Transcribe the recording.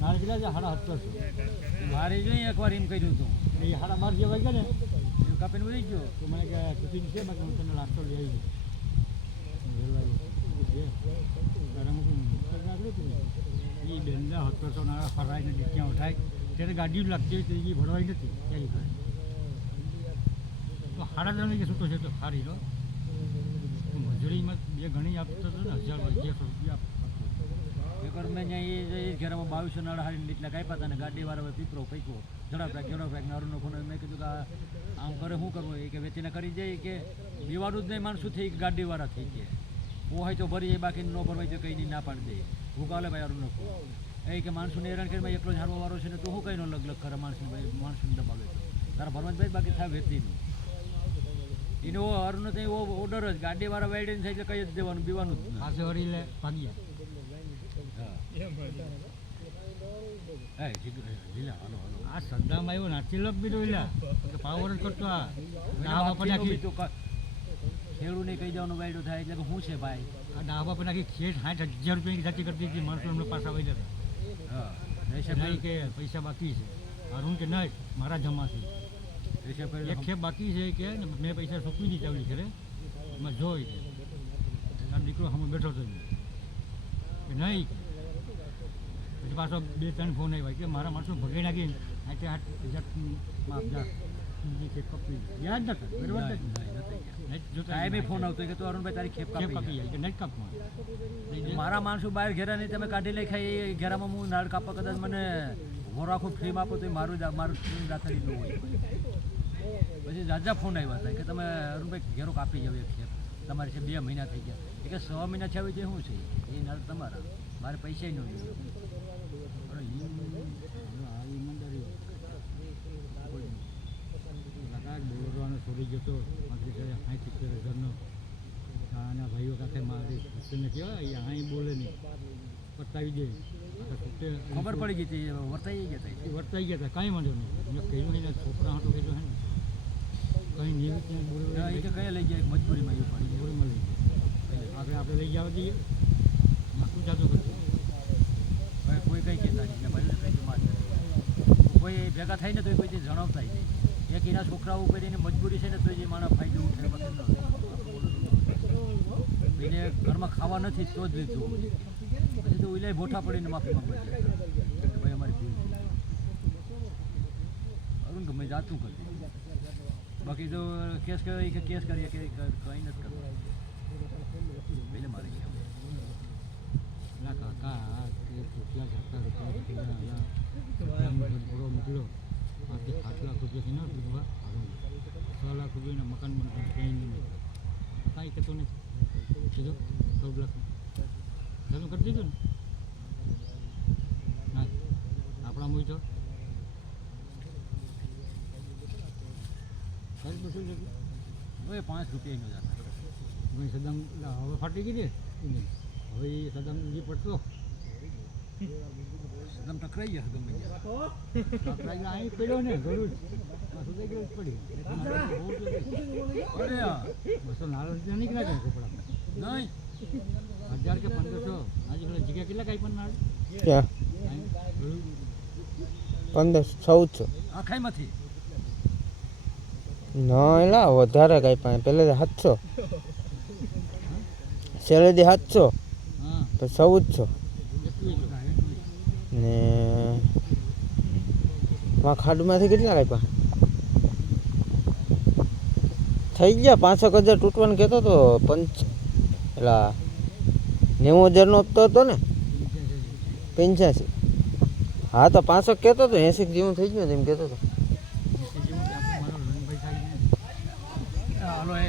મારે કેટલા છે 750 મારે જોઈએ એકવાર એમ કર્યું હતું એ 12.5 જેવા ગયા ને એ કાપીને વહી ગયો તો મને કે ટિફિન છે બાકી હું તને નાસ્તો લઈ આવી એ બેનના 700 ના ફરાઈને ત્યાં ઉઠાય ત્યારે ગાડી લાગતી હોય તો એ ભરવાઈ નથી ક્યાંય કરે તો સાડા ત્રણ કે છૂટો છે તો સારી લો મજૂરીમાં બે ઘણી આપતો હતો ને 1200 રૂપિયા એકવાર મેં અહીંયા એ ઘેરામાં 2200 નાડા હારીને એટલે કાંઈ પાતા ને ગાડીવાળા પીપરો ફેંક્યો ઝડપ નારુનો ફોન મેં કીધું કે આમ કરે શું કરવું એ કે વેચીને કરી જાય કે દીવાનું જ નહીં માણસું થઈ ગાડીવાળા થઈ ગયા હું હોય તો ભરી જાય બાકી ન ભરવાય તો કંઈ નહીં ના પાડી દે હું કાલે ભાઈ અરુણનો એ કે માણસોને હેરાન કરી એકલો જ હારવા વાળો છે ને તો હું કંઈ ન લગ કરે માણસને દબાવે તારા ભરવા ભાઈ બાકી થાય વેચીનું એનો અરુણ તો એવો ઓર્ડર જ ગાડીવાળા વાઈડીને થાય એટલે કંઈ જ દેવાનું પીવાનું જ પાસે વળી લે ભાગ્યા આ સદ્દામાં આવ્યો નાચી લપ બીજો પાવર જ કરતો ખેડૂને કહી દેવાનું વાયડો થાય એટલે શું છે ભાઈ આ ડાબા પર નાખી 60,000 રૂપિયાની જાતિ કરતી હતી માણસો એમને પાછા વહી જતા નહીં કે પૈસા બાકી છે અરુણ કે નહીં મારા જમાથી એક ખેપ બાકી છે કે મેં પૈસા ચૂકવી દીધા આવડી ઘરે એમાં જોઈ તારો દીકરો સામે બેઠો હતો કે નહીં પછી પાછો 2-3 ફોન આવ્યા કે મારા માણસો ભગાઈ નાખીને 8,000 યાદ નથી બરાબર નથી ફોન આવતો કે તો અરુણભાઈ તારી ખેપ કાપી જાય કે નહીં કાપમાં મારા માણસો બહાર ઘેરા નહીં તમે કાઢી લઈ ખાઈ એ ઘેરામાં હું નાળ કાપવા કદાચ મને રાખો ફ્રીમ આપો તો મારું દાતારી ન હોય પછી જાજા ફોન આવ્યા હતા કે તમે અરુણભાઈ ઘેરો કાપી જાવ એક ખેપ તમારે છે 2 મહિના થઈ ગયા એ કે 6 મહિના છે જે શું છે એ નાળ તમારા મારે પૈસા ન જોઈએ બોલવાનો છોડી ગયો તો 60,000-70,000નો આના ભાઈઓ સાથે મારે ને કહેવાય અહીં બોલે નહીં પતાવી દે ખબર પડી ગઈ હતી વર્તાઈ ગયા હતા કાંઈ વાંધો નહીં મેં કહ્યું નહીં છોકરા હતો કીધું હે ને કંઈ નિયમિત બોલવું એ કે કયા લઈ ગયા મજબૂરીમાં એવું પડી મજબૂરીમાં લઈ ગયા આપણે લઈ જવા દઈએ શું જાતું કરતું હવે કોઈ કંઈ કહેતા નહીં ભાઈ કંઈ માર કોઈ ભેગા થઈને તો કોઈ જણાવતા નહીં એક એના છોકરાઓ ઉપર એની મજબૂરી છે ને તો જે માણસ ફાયદો ઉઠે એને ઘરમાં ખાવા નથી તો જ જોવું પછી તો ઇલાય ભોઠા પડીને માફી માંગવા ભાઈ અમારી ભૂલ અરુણ ગમે જાતું કરી બાકી તો કેસ કરીએ કે કેસ કરીએ કે કંઈ નથી કરવું એટલે મારે ના કાકા પૂરો મોકલ્યો 8 લાખ રૂપિયાથી ન ડૂબવા 6 લાખ રૂપિયાના મકાન બનતા કંઈ નહીં કાંઈ કહેતો નથી કીધું 14 લાખ ચાલુ કરી દીધું ને ના આપણા મૂઈ તો સારી બસું છે હવે 5 રૂપિયાનો જતા ભાઈ સદામ હવે ફાટી ગઈ ને હવે એ સદામ જે પડતો સદમ ટકરાઈ ગયા ગમે ટકરાઈ ગયા અહીં પડ્યો ને જરૂર સુધાઈ ગયો પડી બસો નાલો નહીં કરા કપડા નહીં 1000 કે 1500 આજે જગ્યા કેટલા કાંઈ પણ નાળ ક્યાં 1500-1400 આખાઈમાંથી ના એલા વધારે કાંઈ પણ પહેલે 700 છેલ્લેથી 700 હા પછી 1400 ને ખાડમાંથી કેટલા કાંઈ થઈ ગયા 5,000 તૂટવાનું કહેતો હતો પેલા 90,000નો હપ્તો હતો ને 85 હા તો 500 કહેતો હતો 80 જેવું થઈ ગયું એમ કહેતો હતો હાલો એ